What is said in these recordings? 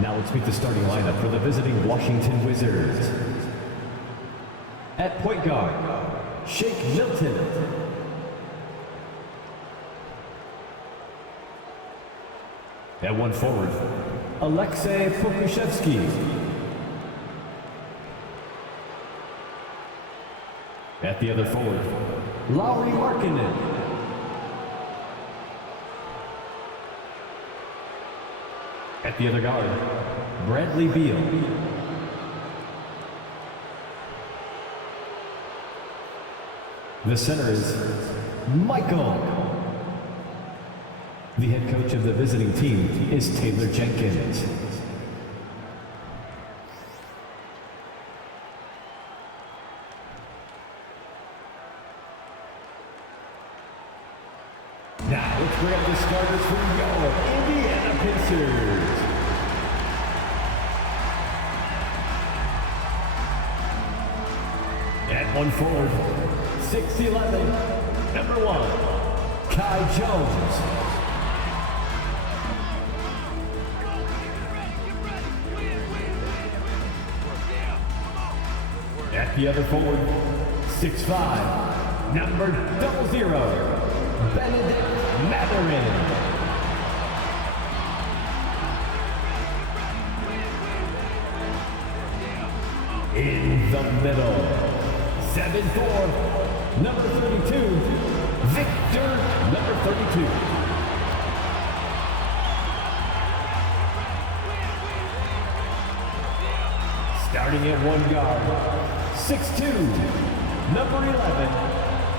Now let's meet the starting lineup for the visiting Washington Wizards. At point guard, Shake Milton. At one forward, Aleksej Pokusevski. At the other forward, Lauri Markkanen. At the other guard, Bradley Beal. The center is Michael. The head coach of the visiting team is Taylor Jenkins. Now let's bring out the starters for your Indiana Pacers. At one forward, 6'11", number 1, Kai Jones. At the other forward, 6'5", number 00, Benedict Mathurin. In the middle, 7'4", number 32, Victor, number 32. Starting at one guard, 6'2", number 11,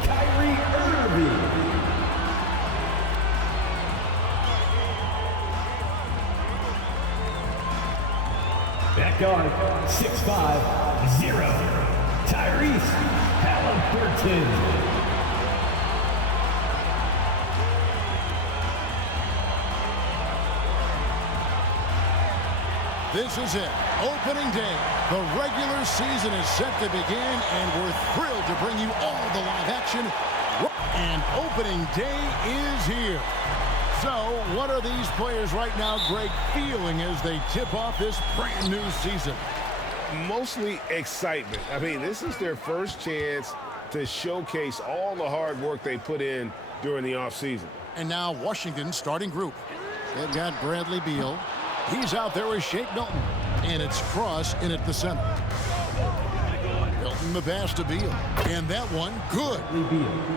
Kyrie Irving. At guard, 6'5", 0, Tyrese Halliburton. This is it, opening day. The regular season is set to begin, and we're thrilled to bring you all the live action. And opening day is here. So, what are these players right now, Greg, feeling as they tip off this brand new season? Mostly excitement. I mean, this is their first chance to showcase all the hard work they put in during the offseason. And now Washington's starting group. They've got Bradley Beal. He's out there with Shake Milton. And it's Cross in at the center. Milton the pass to Beal. And that one, good.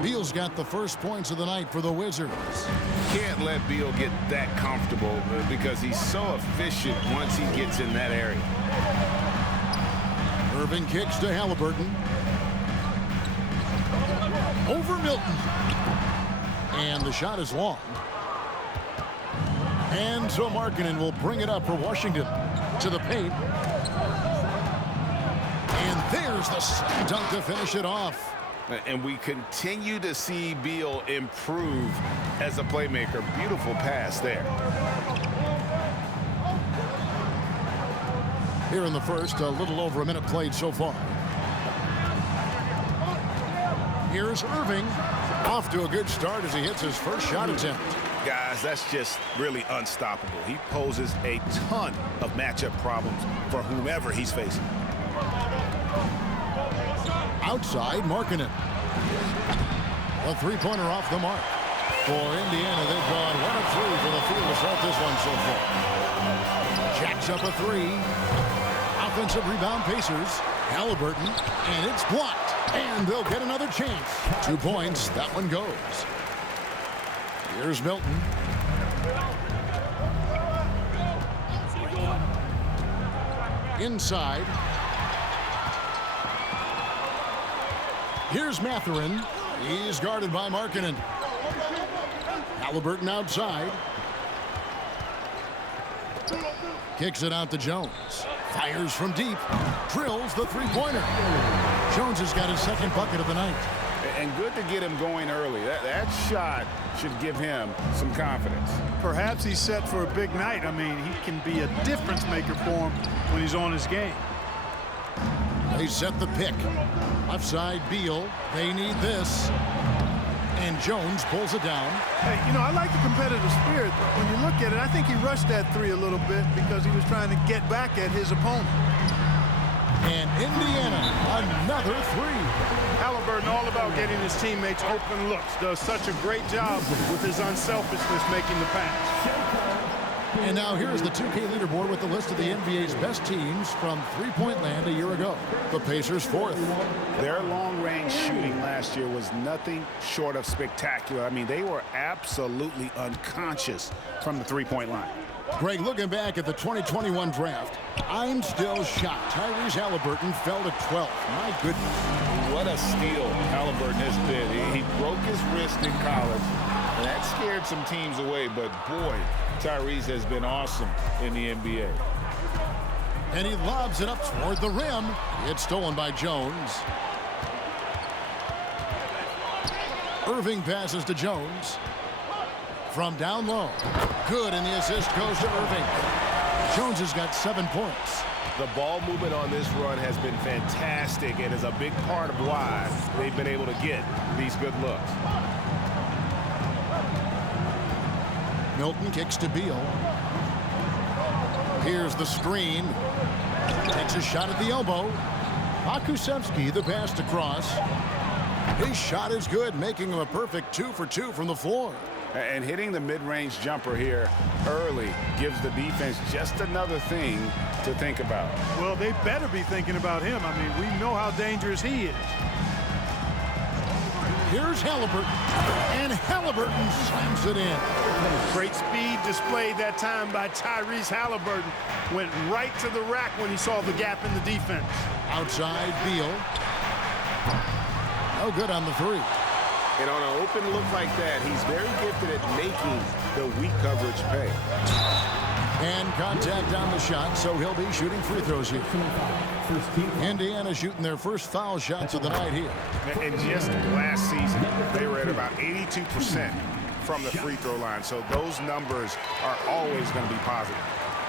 Beal's got the first points of the night for the Wizards. Can't let Beal get that comfortable because he's so efficient once he gets in that area. Irving kicks to Halliburton. Over Milton. And the shot is long. And so Markkanen will bring it up for Washington. To the paint. And there's the slam dunk to finish it off. And we continue to see Beal improve as a playmaker. Beautiful pass there. Here in the first, a little over a minute played so far. Here's Irving. Off to a good start as he hits his first shot attempt. Guys, that's just really unstoppable. He poses a ton of matchup problems for whomever he's facing. Outside, Markkanen. A three-pointer off the mark. For Indiana, they've gone 1 of 3 for the field to start this one so far. Jacks up a three. Offensive rebound, Pacers. Halliburton, and it's blocked. And they'll get another chance. 2 points. That one goes. Here's Milton. Inside. Here's Mathurin. He's guarded by Markkanen. Halliburton outside. Kicks it out to Jones. Fires from deep. Drills the three-pointer. Jones has got his second bucket of the night. And good to get him going early. That shot should give him some confidence. Perhaps he's set for a big night. I mean, he can be a difference maker for him when he's on his game. They set the pick. Left side, Beal. They need this. And Jones pulls it down. Hey, you know, I like the competitive spirit, but when you look at it, I think he rushed that three a little bit because he was trying to get back at his opponent. And Indiana, another three. Halliburton all about getting his teammates open looks. Does such a great job with his unselfishness making the pass. And now here's the 2K leaderboard with the list of the NBA's best teams from three-point land a year ago. The Pacers fourth. Their long-range shooting last year was nothing short of spectacular. I mean, they were absolutely unconscious from the three-point line. Greg, looking back at the 2021 draft, I'm still shocked. Tyrese Halliburton fell to 12th. My goodness. What a steal Halliburton has been. He broke his wrist in college, and that scared some teams away. But, boy, Tyrese has been awesome in the NBA. And he lobs it up toward the rim. It's stolen by Jones. Irving passes to Jones. From down low. Good, and the assist goes to Irving. Jones has got 7 points. The ball movement on this run has been fantastic and is a big part of why they've been able to get these good looks. Milton kicks to Beal. Here's the screen. Takes a shot at the elbow. Pokusevski, the pass to Cross. His shot is good, making him a perfect 2 for 2 from the floor. And hitting the mid-range jumper here early gives the defense just another thing to think about. Well, they better be thinking about him. I mean, we know how dangerous he is. Here's Halliburton, and Halliburton slams it in. Great speed displayed that time by Tyrese Halliburton. Went right to the rack when he saw the gap in the defense. Outside, Beal. No good on the three. And on an open look like that, he's very gifted at making the weak coverage pay. And contact on the shot, so he'll be shooting free throws here. Indiana shooting their first foul shots of the night here. And just last season, they were at about 82% from the free throw line. So those numbers are always going to be positive.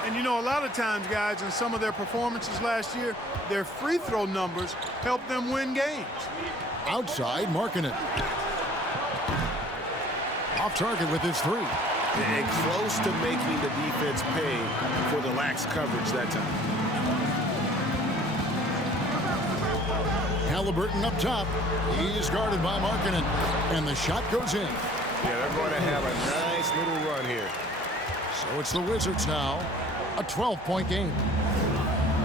And you know, a lot of times, guys, in some of their performances last year, their free throw numbers helped them win games. Outside, Markkanen. Off target with his three. And close to making the defense pay for the lax coverage that time. Halliburton up top. He's guarded by Markkanen. And the shot goes in. Yeah, they're going to have a nice little run here. So it's the Wizards now. A 12-point game.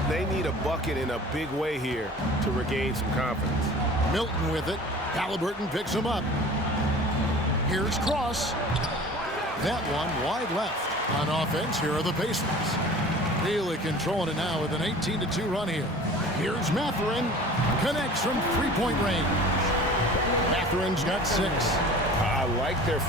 They need a bucket in a big way here to regain some confidence. Milton with it. Halliburton picks him up. Here's Cross. That one wide left. On offense, here are the Pacers. Really controlling it now with an 18-2 run here. Here's Mathurin. Connects from three-point range. Mathurin's got 6. I like their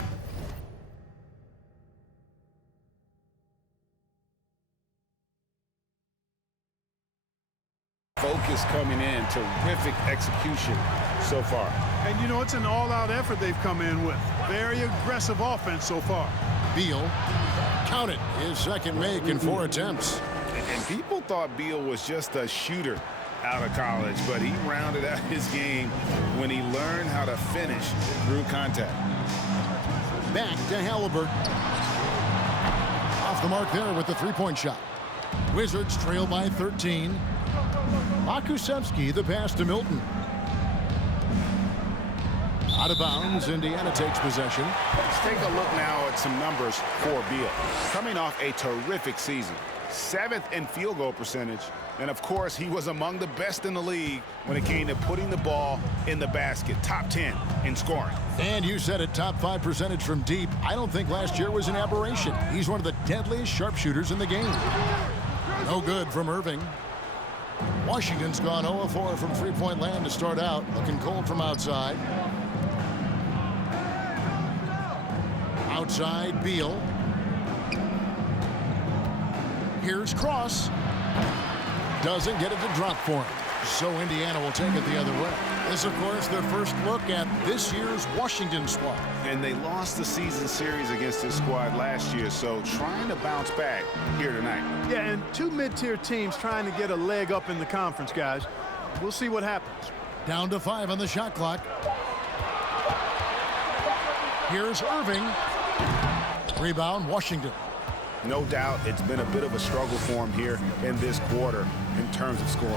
focus coming in. Terrific execution so far. And, you know, it's an all-out effort they've come in with. Very aggressive offense so far. Beal, count it, his second make in 4 attempts. And people thought Beal was just a shooter out of college, but he rounded out his game when he learned how to finish through contact. Back to Halliburton. Off the mark there with the three-point shot. Wizards trail by 13. Pokusevski, the pass to Milton. Out of bounds, Indiana takes possession. Let's take a look now at some numbers for Beal. Coming off a terrific season, 7th in field goal percentage, and of course he was among the best in the league when it came to putting the ball in the basket. Top 10 in scoring. And you said it, top 5 percentage from deep. I don't think last year was an aberration. He's one of the deadliest sharpshooters in the game. No good from Irving. Washington's gone 0-4 from three-point land to start out. Looking cold from outside. Outside, Beal. Here's Cross. Doesn't get it to drop for him. So Indiana will take it the other way. This, of course, their first look at this year's Washington squad. And they lost the season series against this squad last year, so trying to bounce back here tonight. Yeah, and 2 mid-tier teams trying to get a leg up in the conference, guys. We'll see what happens. Down to 5 on the shot clock. Here's Irving. Rebound, Washington. No doubt it's been a bit of a struggle for him here in this quarter in terms of scoring.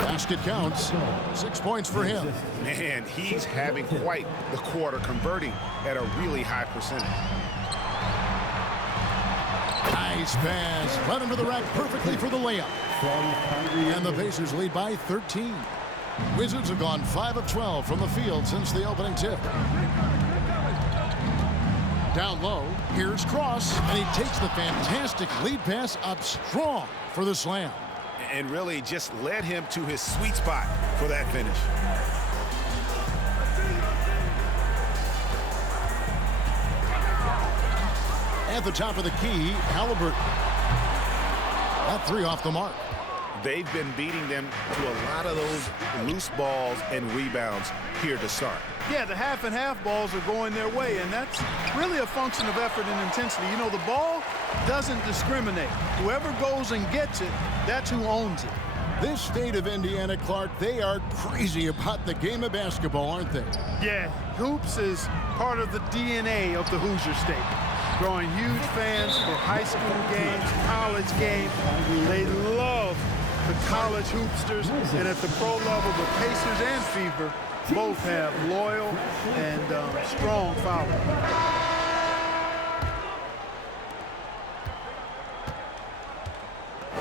Basket counts. 6 points for him. Man, he's having quite the quarter, converting at a really high percentage. Nice pass. Led him to the rack perfectly for the layup. And the Pacers lead by 13. Wizards have gone 5 of 12 from the field since the opening tip. Down low, here's Cross, and he takes the fantastic lead pass up strong for the slam. And really just led him to his sweet spot for that finish. At the top of the key, Halliburton. That three off the mark. They've been beating them to a lot of those loose balls and rebounds here to start. Yeah, the half and half balls are going their way, and that's really a function of effort and intensity. You know, the ball doesn't discriminate. Whoever goes and gets it, that's who owns it. This state of Indiana, Clark, they are crazy about the game of basketball, aren't they? Yeah, hoops is part of the DNA of the Hoosier State. Drawing huge fans for high school games, college games. They love the college hoopsters, and at the pro level, the Pacers and Fever both have loyal and strong followers.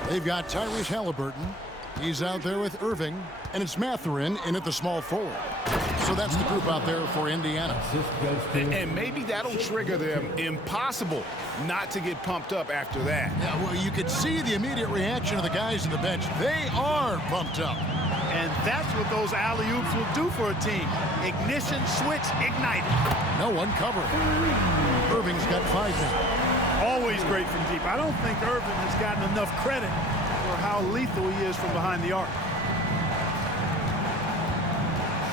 They've got Tyrese Halliburton. He's out there with Irving, and it's Mathurin in at the small forward. So that's the group out there for Indiana. And maybe that'll trigger them. Impossible not to get pumped up after that. Yeah, well, you could see the immediate reaction of the guys on the bench. They are pumped up. And that's what those alley-oops will do for a team. Ignition, switch, ignite. No one covering. Irving's got 5 now. Always great from deep. I don't think Irving has gotten enough credit for how lethal he is from behind the arc.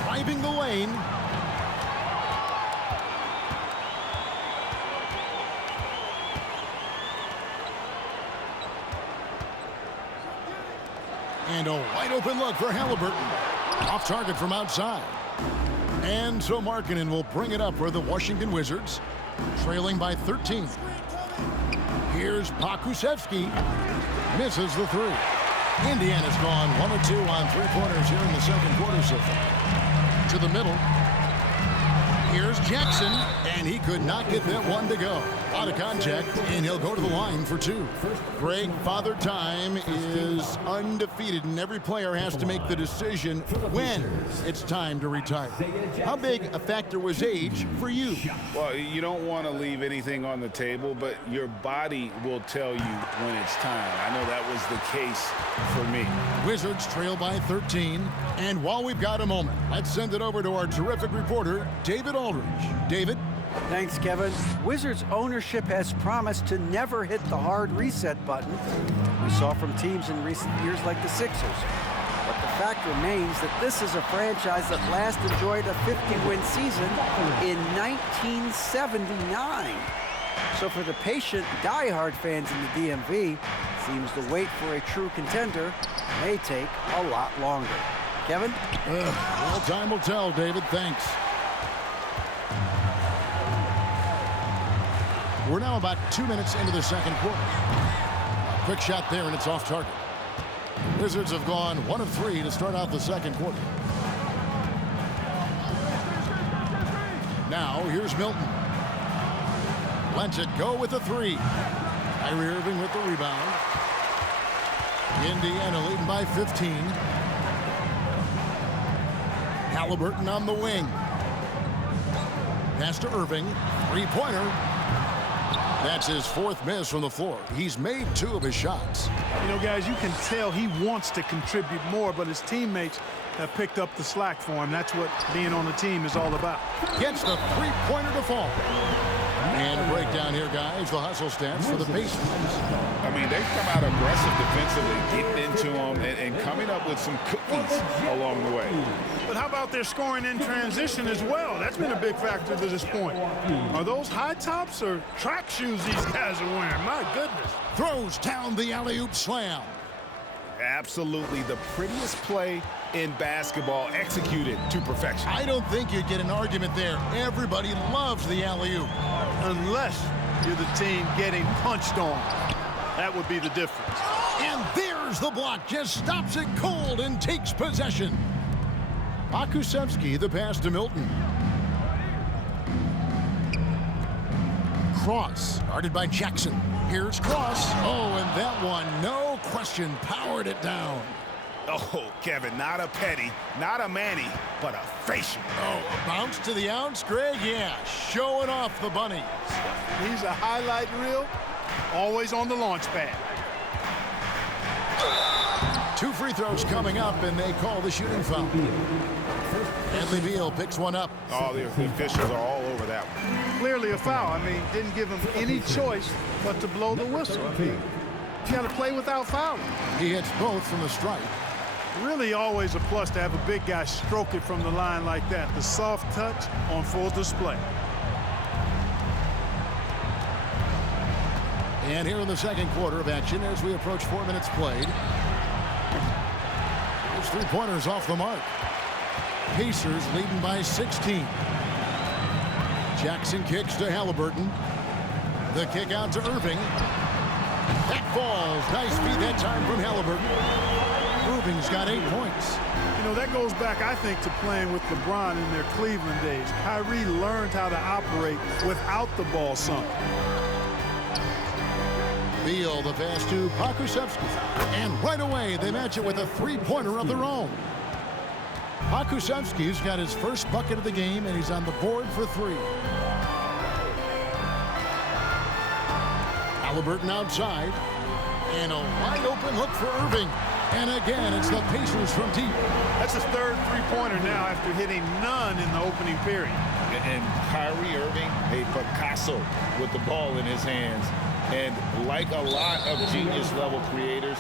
Driving the lane. And a wide open look for Halliburton. Off target from outside. And so Markkanen will bring it up for the Washington Wizards, trailing by 13. Here's Pokusevski. Misses the three. Indiana's gone 1 of 2 on three-pointers here in the second quarter so far. To the middle. Here's Jackson, and he could not get that one to go. Out of contact, and he'll go to the line for 2. Greg, Father Time is undefeated, and every player has to make the decision when it's time to retire. How big a factor was age for you? Well, you don't want to leave anything on the table, but your body will tell you when it's time. I know that was the case for me. Wizards trail by 13, and while we've got a moment, let's send it over to our terrific reporter, David Aldridge. David? Thanks, Kevin. Wizards ownership has promised to never hit the hard reset button we saw from teams in recent years like the Sixers. But the fact remains that this is a franchise that last enjoyed a 50-win season in 1979. So for the patient, die-hard fans in the DMV, seems the wait for a true contender may take a lot longer. Kevin? Well, time will tell, David. Thanks. We're now about 2 minutes into the second quarter. A quick shot there, and it's off target. The Wizards have gone 1 of 3 to start out the second quarter. Now, here's Milton. Lets it go with the 3. Kyrie Irving with the rebound. Indiana leading by 15. Halliburton on the wing. Pass to Irving. Three-pointer. That's his 4th miss from the floor. He's made 2 of his shots. You know, guys, you can tell he wants to contribute more, but his teammates have picked up the slack for him. That's what being on the team is all about. Gets the three-pointer to fall. And a breakdown here, guys. The hustle stats for the Pacers. I mean, they've come out aggressive defensively, getting into them and coming up with some cookies along the way. But how about their scoring in transition as well? That's been a big factor to this point. Are those high tops or track shoes these guys are wearing? My goodness. Throws down the alley-oop slam. Absolutely the prettiest play in basketball, executed to perfection. I don't think you'd get an argument there. Everybody loves the alley-oop. Unless you're the team getting punched on. That would be the difference. And there's the block. Just stops it cold and takes possession. Pokusevski, the pass to Milton. Cross, guarded by Jackson. Here's Cross. Oh, and that one, no question, powered it down. Oh, Kevin, not a Petty, not a Manny, but a facial. Oh, bounce to the ounce, Greg? Yeah, showing off the bunnies. He's a highlight reel, always on the launch pad. 2 free throws coming up, and they call the shooting foul. Bradley Beal picks one up. Oh, the officials are all over that one. Clearly a foul. I mean, didn't give him any choice but to blow the whistle. I mean, you got to play without fouling. He hits both from the stripe. Really always a plus to have a big guy stroke it from the line like that. The soft touch on full display. And here in the second quarter of action as we approach 4 minutes played. Those 3-pointers off the mark. Pacers leading by 16. Jackson kicks to Halliburton. The kick out to Irving. That falls. Nice feed that time from Halliburton. Irving's got 8 points. You know, that goes back, I think, to playing with LeBron in their Cleveland days. Kyrie learned how to operate without the ball some. Beal, the pass to Pokusevski. And right away, they match it with a 3-pointer of their own. Pokusevski's got his first bucket of the game, and he's on the board for 3. Halliburton outside. And a wide open look for Irving. And again, it's the Pacers from deep. That's his third 3-pointer now after hitting none in the opening period. And Kyrie Irving, a Picasso with the ball in his hands. And like a lot of genius-level creators,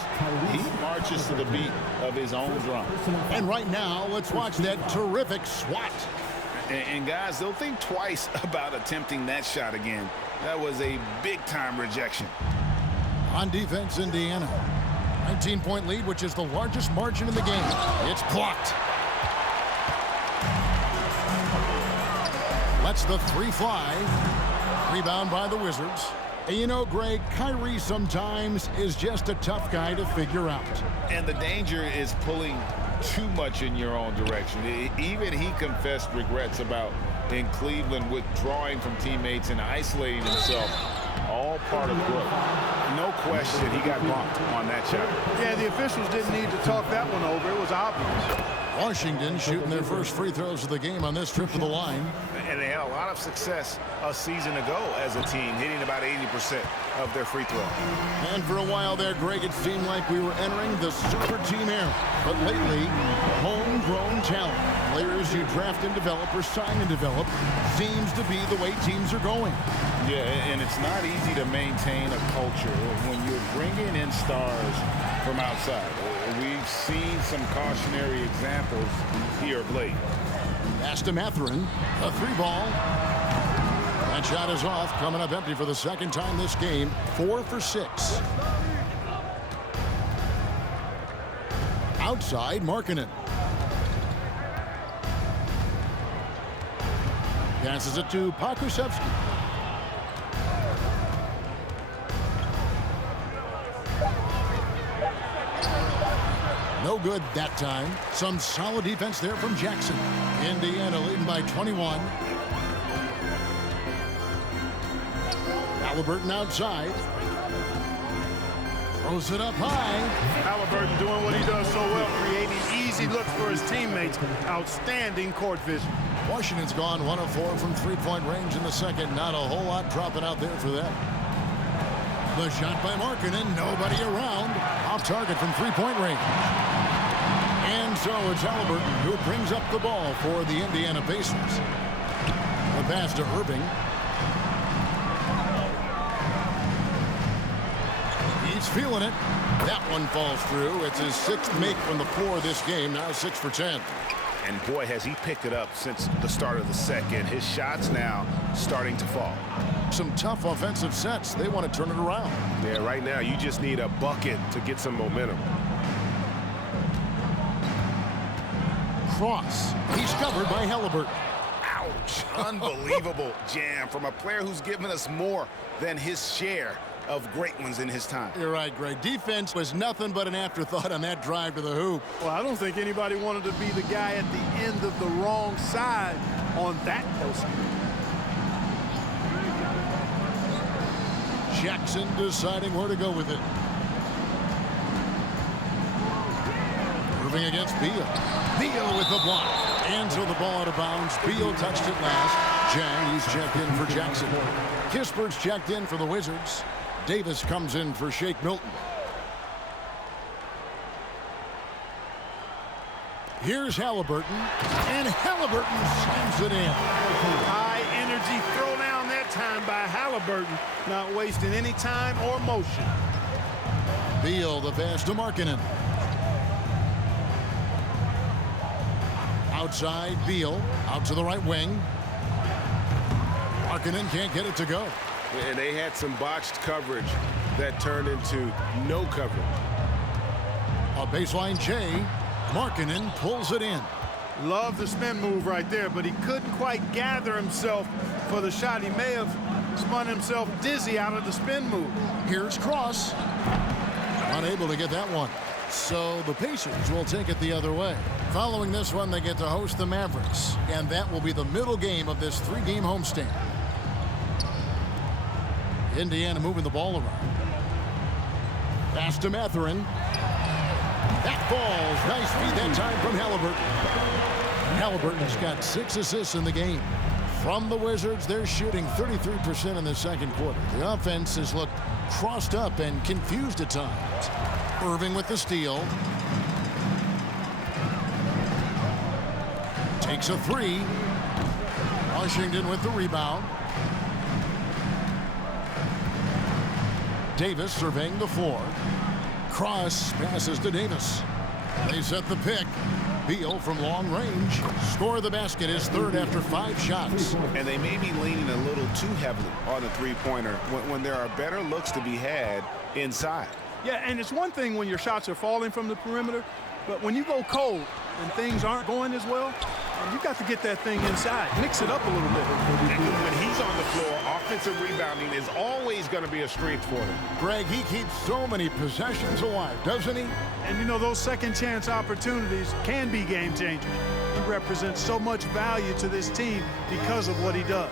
he marches to the beat of his own drum. And right now, let's watch that terrific swat. And guys, they'll think twice about attempting that shot again. That was a big-time rejection. On defense, Indiana. 19-point lead, which is the largest margin in the game. It's blocked. Lets the 3 fly. Rebound by the Wizards. And you know, Greg, Kyrie sometimes is just a tough guy to figure out. And the danger is pulling too much in your own direction. Even he confessed regrets about in Cleveland withdrawing from teammates and isolating himself. All part of growth. No question he got bumped on that shot. Yeah, the officials didn't need to talk that one over. It was obvious. Washington shooting their first free throws of the game on this trip to the line. And they had a lot of success a season ago as a team, hitting about 80% of their free throw. And for a while there, Greg, it seemed like we were entering the super team era. But lately, homegrown talent, players you draft and develop or sign and develop, seems to be the way teams are going. Yeah, and it's not easy to maintain a culture when you're bringing in stars from outside. We've seen some cautionary examples here of late. Pass to Mathurin, a 3-ball. That shot is off, coming up empty for the second time this game. 4 for 6. Outside, Markkanen. Passes it to Pokusevski. No good that time. Some solid defense there from Jackson. Indiana leading by 21. Halliburton outside. Throws it up high. Halliburton doing what he does so well, creating easy looks for his teammates. Outstanding court vision. Washington's gone 1 of 4 from 3-point range in the second. Not a whole lot dropping out there for them. The shot by Markkanen. Nobody around. Off target from 3-point range. And so it's Halliburton who brings up the ball for the Indiana Pacers. The pass to Irving. He's feeling it. That one falls through. It's his 6th make from the floor this game. Now 6 for 10. And boy, has he picked it up since the start of the second. His shots now starting to fall. Some tough offensive sets. They want to turn it around. Yeah, right now you just need a bucket to get some momentum. Cross. He's covered by Halliburton. Ouch. Unbelievable jam from a player who's given us more than his share of great ones in his time. You're right, Greg. Defense was nothing but an afterthought on that drive to the hoop. Well, I don't think anybody wanted to be the guy at the end of the wrong side on that post. Jackson deciding where to go with it. Irving against Beal. Beal with the block. And so the ball out of bounds. Beal touched it last. Jang, he's checked in for Jackson. Kispert's checked in for the Wizards. Davis comes in for Shake Milton. Here's Halliburton. And Halliburton slams it in. High energy throw down that time by Halliburton. Not wasting any time or motion. Beal the pass to Markkanen. Outside Beal. Out to the right wing. Markkanen can't get it to go. And they had some botched coverage that turned into no coverage. A baseline J. Markkanen pulls it in. Love the spin move right there, but he couldn't quite gather himself for the shot. He may have spun himself dizzy out of the spin move. Here's Cross. Unable to get that one. So the Pacers will take it the other way. Following this one, they get to host the Mavericks. And that will be the middle game of this three-game homestand. Indiana moving the ball around. Pass to Mathurin. That falls. Nice feed that time from Halliburton. Halliburton's got 6 assists in the game. From the Wizards, they're shooting 33% in the second quarter. The offense has looked crossed up and confused at times. Irving with the steal. Takes a three. Washington with the rebound. Davis surveying the floor. Cross passes to Davis. They set the pick. Beal from long range. Score the basket, his third after 5 shots. And they may be leaning a little too heavily on the three-pointer when there are better looks to be had inside. Yeah, and it's one thing when your shots are falling from the perimeter, but when you go cold and things aren't going as well, you got to get that thing inside. Mix it up a little bit. When he's on the floor, offensive rebounding is always going to be a strength for him. Greg, he keeps so many possessions alive, doesn't he? And you know, those second chance opportunities can be game changers. He represents so much value to this team because of what he does.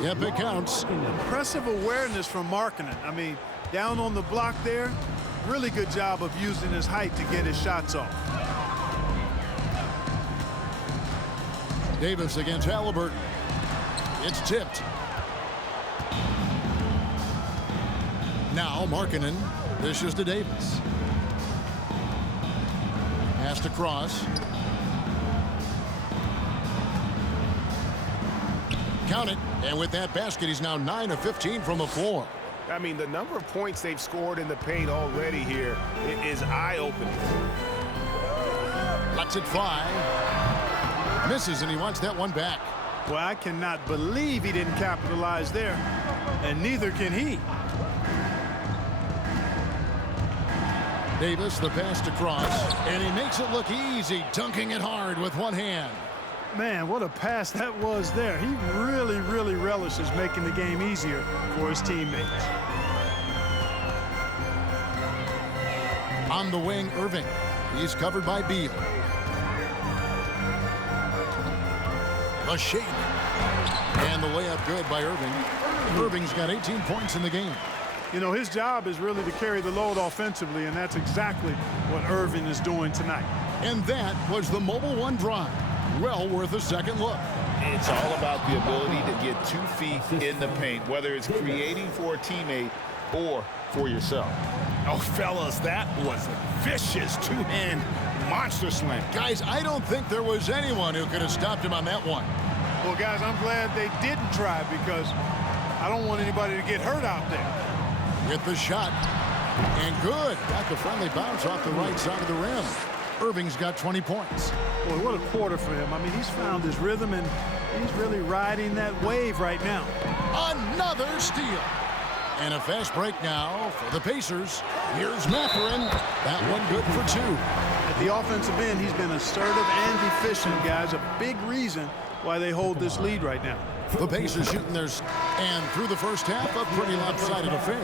Yep, it counts. Impressive awareness from Markkanen. I mean, down on the block there, really good job of using his height to get his shots off. Davis against Halliburton. It's tipped. Now Markkanen dishes to Davis. Pass to Cross. Count it. And with that basket, he's now 9 of 15 from the floor. I mean, the number of points they've scored in the paint already here is eye-opening. Lets it fly. Misses, and he wants that one back. Well, I cannot believe he didn't capitalize there, and neither can he. Davis, the pass to Cross, and he makes it look easy, dunking it hard with one hand. Man, what a pass that was there. He really, really relishes making the game easier for his teammates. On the wing, Irving. He's covered by Beal. A shake. And the layup good by Irving. Irving's got 18 points in the game. You know, his job is really to carry the load offensively, and that's exactly what Irving is doing tonight. And that was the Mobile One drive. Well worth a second look. It's all about the ability to get 2 feet in the paint, whether it's creating for a teammate or for yourself. Oh, fellas, that was a vicious two-hand monster slam. Guys, I don't think there was anyone who could have stopped him on that one. Well, guys, I'm glad they didn't try because I don't want anybody to get hurt out there. With the shot. And good. Got the friendly bounce off the right side of the rim. Irving's got 20 points. Boy, what a quarter for him. I mean, he's found his rhythm, and he's really riding that wave right now. Another steal. And a fast break now for the Pacers. Here's Mathurin. That one good for 2. At the offensive end, he's been assertive and efficient, guys. A big reason why they hold this lead right now. The Pacers shooting theirs, and through the first half, a pretty lopsided affair.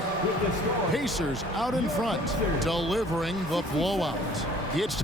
Pacers out in front, delivering the blowout. It's